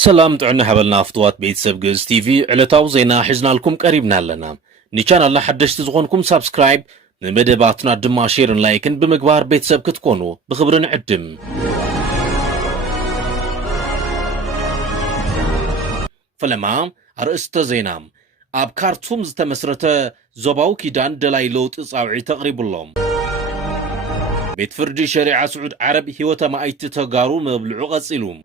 سلام تعنا حبلنا فطوات بيتسب جز تي في علتاو زينا حزنا لكم قريبنا لنا نيشان الله حدش تزغونكم سابسكرايب نمدباتنا دما شيرن لايكن بمقبار بيتسب كتكونو بخبرن عدم فلما رئيسة زينام اب كارتوم زتمسرته زوباو كيدان دلاي لوت اصاوعي تقريب اللهم بيت فردي شريعة سعود عرب هيوتا ما ايت تغارو مبلعو غصيلوم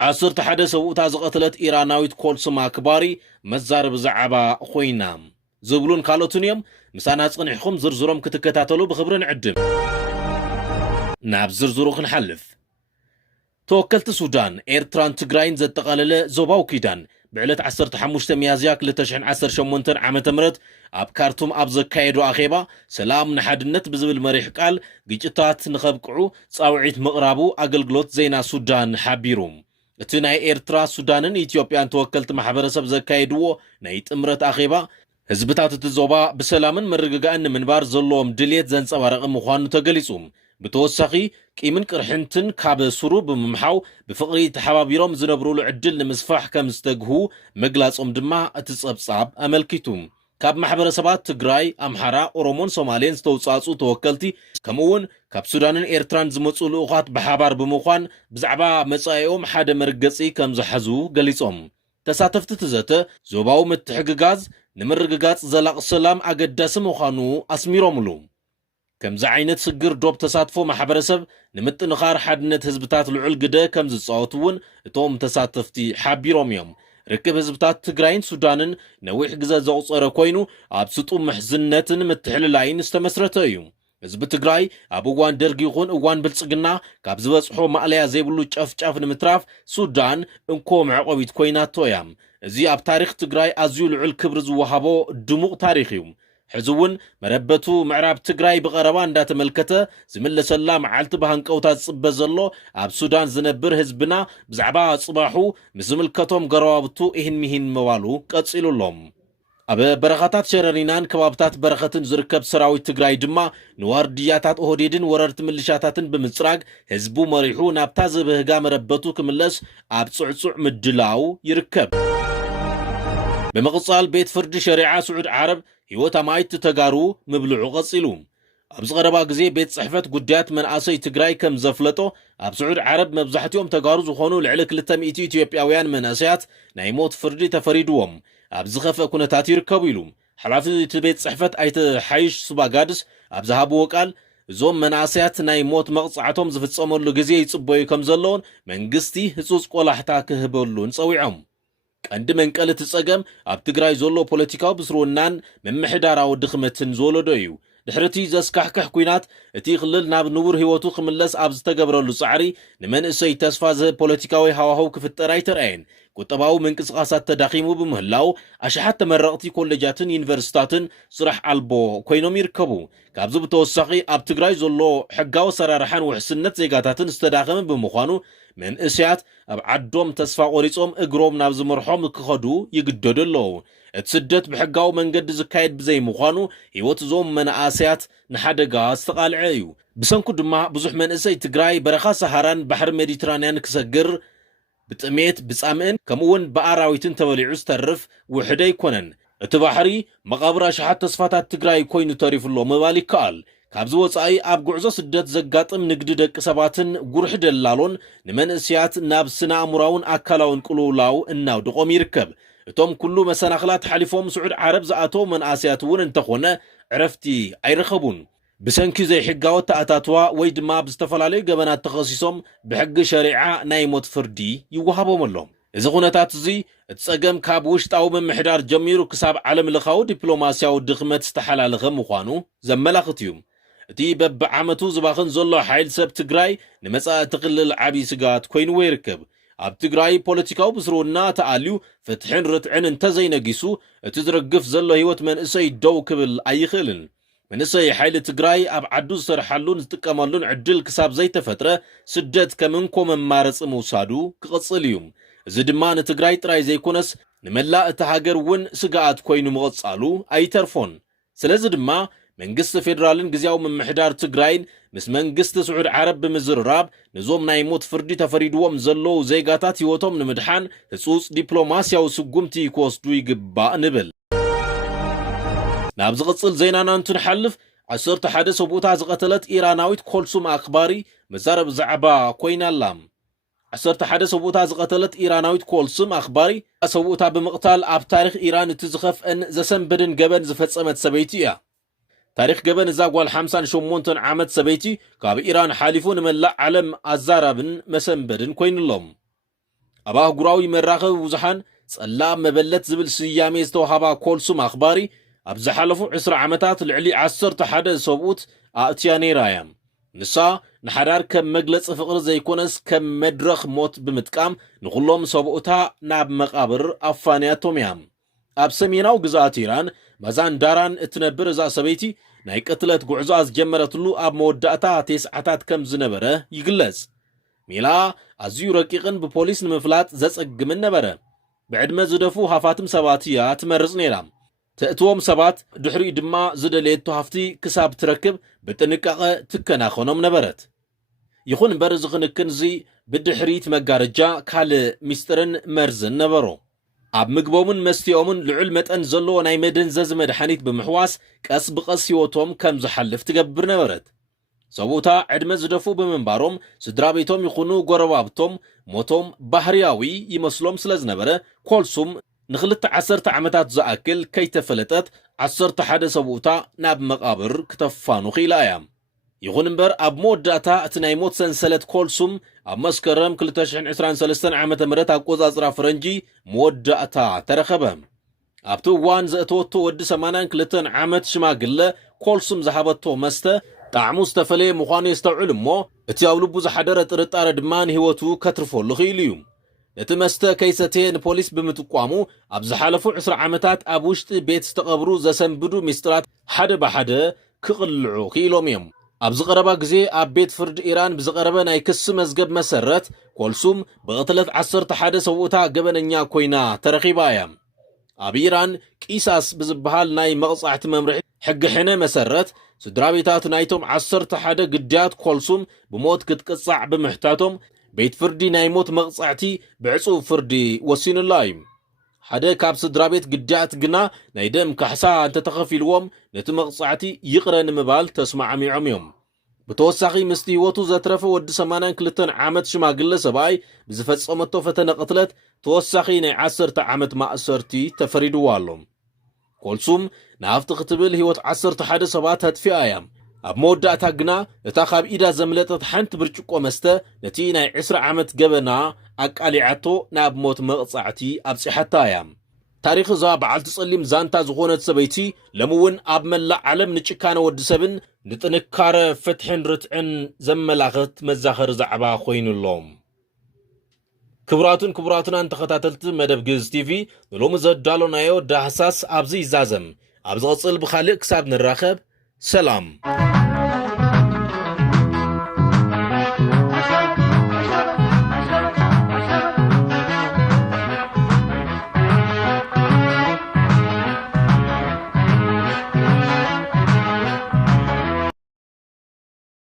عصرت حدا سوءتا زقتلت إيراناويت كولسما كباري مزارب زعبا خوينام زبلون كالوتون يوم مسانا تقنعكم زرزروم كتكتاتلو بخبرن عدم ناب زرزرو خنحلف توكلت سودان إيرتران تقراين زد تقالل زوباو كيدان بعلت عصرت حموشت ميازياك لتشحن عصر شمونتن عامة مرت اب كارتوم ابزك كايدو اخيبا سلام نحدنت بزبل مريح قال جيجتات نخبقعو صاوعيت مقرابو اقلقلوت زينا سودان حبيروم እቲ ናይ ኤርትራ ሱዳንን ኢትዮጵያን ተወከልቲ ማሕበረሰብ ዘካይድዎ ናይ ጥምረት አኼባ ህዝብታት እቲ ዞባ ብሰላምን መረጋጋእን ምንባር ዘለዎም ድሌት ዘንጸባረቐ ምዃኑ ተገሊጹ ብተወሳኺ ቂምን ቅርሕንትን ካብ ስሩ ብምምሓው ብፍቕሪ ተሓባቢሮም ዝነብሩሉ ዕድል ንምስፋሕ ከም ዝተግሁ መግላጾም ድማ እቲ ጸብጻብ አመልኪቱ ካብ ማሕበረሰባት ትግራይ አምሓራ ኦሮሞን ሶማሌን ዝተውጻጹ ተወከልቲ ከምኡውን ካብ ሱዳንን ኤርትራን ዝመጹ ልኡኻት ብሓባር ብምዃን ብዛዕባ መጻኢኦም ሓደ መርገጺ ከም ዝሓዙ ገሊጾም ተሳተፍቲ ትዘተ ዞባዊ ምትሕግጋዝ ንምርግጋጽ ዘላቕ ሰላም ኣገዳሲ ምዃኑ ኣስሚሮምሉ ከምዚ ዓይነት ስግር ዶብ ተሳትፎ ማሕበረሰብ ንምጥንኻር ሓድነት ህዝብታት ልዑል ግደ ከም ዝጻወቱ እውን እቶም ተሳተፍቲ ሓቢሮም እዮም ርክብ ህዝብታት ትግራይን ሱዳንን ነዊሕ ግዜ ዘቑፀረ ኮይኑ ኣብ ስጡም ምሕዝነትን ምትሕልላይን ዝተመስረተ እዩ ህዝቢ ትግራይ ኣብ እዋን ደርጊ ይኹን እዋን ብልጽግና ካብ ዝበጽሖ ማዕለያ ዘይብሉ ጨፍጫፍ ንምትራፍ ሱዳን እንኮ መዕቆቢት ኮይናቶ እያ እዚ ኣብ ታሪኽ ትግራይ ኣዝዩ ልዑል ክብሪ ዝወሃቦ ድሙቕ ታሪኽ እዩ ሕዚ እውን መረበቱ ምዕራብ ትግራይ ብቐረባ እንዳተመልከተ ዝምለሰላ መዓልቲ ብሃንቀውታ ዝጽበ ዘሎ ኣብ ሱዳን ዝነብር ህዝብና ብዛዕባ ጽባሑ ምስ ዝምልከቶም ገረባብቱ ይህን ሚሂን መባሉ ቀጺሉሎም ኣብ በረኻታት ሸረሪናን ከባብታት በረኸትን ዝርከብ ሰራዊት ትግራይ ድማ ንዋርድያታት ኦህዴድን ወረርቲ ምልሻታትን ብምጽራግ ህዝቡ መሪሑ ናብታ ዝበህጋ መረበቱ ክምለስ ኣብ ጽዕጽዕ ምድላው ይርከብ بمقصال بيت فرد شريعة سعود عرب هيوتا مايت تغارو مبلعو قصيلو ابز غربا غزي بيت صحفت قديات من آسي تغراي كم زفلتو اب سعود عرب مبزحتيوم تغارو زخونو لعلك لتم إثيوبياويان من آسيات نايموت فردي تفريدوهم ابز خفا كونتات يركبيلوم حلافي بيت صحفت ايت حيش سبا قادس ابز هابو وقال زوم من آسيات نايموت مقصعتهم زفتصمولو غزي يصبوي كم زلون منغستي هصوص قولاحتا كهبولون صويعهم عند منقلت تصقم اب تግራይ ዘሎ ፖለቲካው ብስሩናን መምሕዳራው ድኽመትን ዘሎ ዶዩ ድሕረቲ ዘስካሕከሕ ኩናት እቲ ክልል ናብ ንቡር ህይወቱ ክምለስ ኣብ ዝተገብረሉ ጻዕሪ ንመንእሰይ ተስፋ ዘ ፖለቲካዊ ሃዋሃው ክፍጠር ኣይተረአን ቁጠባው መንቅስቃሳት ተዳኺሙ ብምህላው ኣሽሓት ተመረቕቲ ኮሌጃትን ዩኒቨርሲታትን ስራሕ አልቦ ኮይኖም ይርከቡ ካብዚ ብተወሳኺ ኣብ ትግራይ ዘሎ ሕጋዊ ሰራርሓን ውሕስነት ዜጋታትን ዝተዳኸመ ብምዃኑ መንእሰያት ኣብ ዓዶም ተስፋ ቆሪጾም እግሮም ናብ ዝመርሖም ክኸዱ ይግደዱ ኣለዉ እቲ ስደት ብሕጋዊ መንገዲ ዝካየድ ብዘይ ምዃኑ ህይወት ዞም መናእሰያት ንሓደጋ ዝተቓልዐ እዩ ብሰንኩ ድማ ብዙሕ መንእሰይ ትግራይ በረኻ ሰሃራን ባሕሪ ሜዲትራንያን ክሰግር ብጥሜት ብጻምእን ከምኡውን ብኣራዊትን ተበሊዑ ዝተርፍ ውሕደ ይኮነን እቲ ባሕሪ መቓብር ኣሽሓት ተስፋታት ትግራይ ኮይኑ ተሪፍሎ ምባል ይከኣል ካብዚ ወጻኢ ኣብ ጉዕዞ ስደት ዘጋጥም ንግዲ ደቂ ሰባትን ጉርሕ ደላሎን ንመንእስያት ናብ ስነ-ኣእምሮውን ኣካላውን ቅልውላው እናውድቖም ይርከብ እቶም ኩሉ መሰናኽላት ሓሊፎም ስዑድ ዓረብ ዝኣተው መንእስያት እውን እንተኾነ ዕረፍቲ ኣይረኸቡን ብሰንኪ ዘይሕጋዊ ተኣታትዋ ወይ ድማ ብዝተፈላለዩ ገበናት ተኸሲሶም ብሕጊ ሸሪዓ ናይ ሞት ፍርዲ ይወሃቦም ኣሎም እዚ ኩነታት እዚ እቲ ጸገም ካብ ውሽጣዊ ምምሕዳር ጀሚሩ ክሳብ ዓለም ለኻዊ ዲፕሎማስያዊ ድኽመት ዝተሓላለኸ ምዃኑ ዘመላኽት እዩ እቲ በብዓመቱ ዝባኽን ዘሎ ሓይል ሰብ ትግራይ ንመጻኢ ትኽልል ዓብዪ ስጋት ኮይኑዎ ይርከብ ኣብ ትግራይ ፖለቲካዊ ብስሩና ተኣልዩ ፍትሕን ርትዕን እንተዘይነጊሱ እቲ ዝርግፍ ዘሎ ህይወት መንእሰይ ደው ክብል ኣይኽእልን መንእሰይ ሓይሊ ትግራይ ኣብ ዓዱ ዝሰርሓሉን ዝጥቀመሉን ዕድል ክሳብ ዘይተፈጥረ ስደት ከም እንኮ መማረፂ ምውሳዱ ክቕጽል እዩ እዚ ድማ ንትግራይ ጥራይ ዘይኮነስ ንመላእ እቲ ሃገር እውን ስጋኣት ኮይኑ ምቕጻሉ ኣይተርፎን ስለዚ ድማ መንግስቲ ፌደራልን ግዝያዊ ምምሕዳር ትግራይን ምስ መንግስቲ ስዑድ ዓረብ ብምዝርራብ ንዞም ናይ ሞት ፍርዲ ተፈሪድዎም ዘለዉ ዜጋታት ህይወቶም ንምድሓን ህጹጽ ዲፕሎማስያዊ ስጉምቲ ክወስዱ ይግባእ ንብል። ናብ ዝቕጽል ዜናና እንትንሓልፍ 11 ሰብኡታ ዝቐተለት ኢራናዊት ኮልሱም ኣኽባሪ መዛረብ ዛዕባ ኮይናላ። 11 ሰብኡታ ዝቐተለት ኢራናዊት ኮልሱም ኣኽባሪ ሰብኡታ ብምቕታል ኣብ ታሪኽ ኢራን እቲ ዝኸፍአን ዘሰንበድን ገበን ዝፈጸመት ሰበይቲ እያ። ታሪኽ ገበን እዛ ጓል 58 ዓመት ሰበይቲ ካብ ኢራን ሓሊፉ ንመላእ ዓለም ኣዛራብን መሰንበድን ኮይኑሎም። ኣብ ኣህጉራዊ መራኸቢ ብዙሓን ጸላም መበለት ዝብል ስያሜ ዝተዋሃባ ኮልሱም ኣኽባሪ ኣብ ዝሓለፉ 20 ዓመታት ልዕሊ 11 ሰብኡት ኣእትያ ነይራ እያ። ንሳ ንሓዳር ከም መግለፂ ፍቕሪ ዘይኮነስ ከም መድረኽ ሞት ብምጥቃም ንኹሎም ሰብኡታ ናብ መቓብር ኣፋንያቶም እያ። ኣብ ሰሜናዊ ግዛኣት ኢራን ማዛንዳራን እትነብር እዛ ሰበይቲ ናይ ቅትለት ጉዕዞ ዝጀመረትሉ ኣብ መወዳእታ ቴስዓታት ከም ዝነበረ ይግለጽ። ሜላ ኣዝዩ ረቂቕን ብፖሊስ ንምፍላጥ ዘጸግምን ነበረ። ብዕድመ ዝደፉ ሃፋትም ሰባት እያ ትመርጽ ነይራ። ተእትዎም ሰባት ድሕሪኡ ድማ ዝደልየቶ ሃፍቲ ክሳብ ትረክብ ብጥንቃቐ ትከናኸኖም ነበረት። ይኹን እምበር እዚ ክንክን እዚ ብድሕሪት መጋረጃ ካልእ ሚስጥርን መርዝን ነበሮ። ኣብ ምግቦምን መስትኦምን ልዑል መጠን ዘለዎ ናይ መደንዘዚ መድሓኒት ብምሕዋስ ቀስ ብቐስ ህይወቶም ከም ዝሓልፍ ትገብር ነበረት። ሰብኡታ ዕድመ ዝደፉ ብምንባሮም ስድራ ቤቶም ይኹኑ ጎረባብቶም ሞቶም ባህርያዊ ይመስሎም ስለ ዝነበረ ኮልሱም ንኽልተ 10 ዓመታት ዝኣክል ከይተፈለጠት 11 ሰብኡታ ናብ መቓብር ክተፋኑ ኺኢላ እያ። ይኹን እምበር ኣብ መወዳእታ እቲ ናይ ሞት ሰንሰለት ኮልሱም ኣብ መስከረም 2023 ዓ.ም ኣቆጻጽራ ፈረንጂ መወዳእታ ተረኸበ። ኣብቲ እዋን ዘእተወቶ ወዲ 82 ዓመት ሽማግለ ኮልሱም ዝሃበቶ መስተ ጣዕሙ ዝተፈለየ ምዃኑ የስተውዕል እሞ እቲ ኣብ ልቡ ዝሓደረ ጥርጣረ ድማ ንህይወቱ ከትርፈሉ ኽኢሉ እዩ። ነቲ መስተ ከይሰተየ ንፖሊስ ብምጥቋሙ ኣብ ዝሓለፉ 20 ዓመታት ኣብ ውሽጢ ቤት ዝተቐብሩ ዘሰንብዱ ሚስጥራት ሓደ ብሓደ ክቕልዑ ኽኢሎም እዮም። ኣብ ዝቐረባ ግዜ ኣብ ቤት ፍርዲ ኢራን ብዝቐረበ ናይ ክሲ መዝገብ መሰረት ኮልሱም ብቕትለት 11 ሰብኡታ ገበነኛ ኮይና ተረኺባ እያ። ኣብ ኢራን ቂሳስ ብዝበሃል ናይ መቕጻዕቲ መምርሒ ሕጊ ሕነ መሰረት ስድራ ቤታት ናይቶም 11 ግዳያት ኮልሱም ብሞት ክትቅጻዕ ብምሕታቶም ቤት ፍርዲ ናይ ሞት መቕጻዕቲ ብዕጹብ ፍርዲ ወሲኑላ እዩ። ሓደ ካብ ስድራ ቤት ግዳያት ግና ናይ ደም ካሕሳ እንተተኸፊልዎም ነቲ መቕጻዕቲ ይቕረ ንምባል ተስማዕሚዖም እዮም። ብተወሳኺ ምስቲ ህይወቱ ዘትረፈ ወዲ 82 ዓመት ሽማግለ ሰብኣይ ብዝፈጸመቶ ፈተነ ቅትለት ተወሳኺ ናይ 10 ዓመት ማእሰርቲ ተፈሪድዋ ኣሎ። ኮልሱም ናብቲ ክትብል ህይወት 11 ሰባት ተጥፊኣ እያ። ኣብ መወዳእታ ግና እታ ካብ ኢዳ ዘምለጠት ሓንቲ ብርጭቆ መስተ ነቲ ናይ 20 ዓመት ገበና ኣቃሊዓቶ ናብ ሞት መቕጻዕቲ ኣብፂሓታ እያ። ታሪኽ እዛ በዓልቲ ጸሊም ዛንታ ዝኾነት ሰበይቲ ለምውን ኣብ መላእ ዓለም ንጭካነ ወዲ ሰብን ንጥንካረ ፍትሕን ርትዕን ዘመላኽት መዛኸሪ ዛዕባ ኮይኑሎም። ክቡራትን ተኸታተልቲ መደብ ግዕዝ ቲቪ ንሎሚ ዘዳሎናዮ ዳህሳስ ኣብዚ ይዛዘም። ኣብ ዝቕጽል ብኻልእ ክሳብ ንራኸብ ሰላም።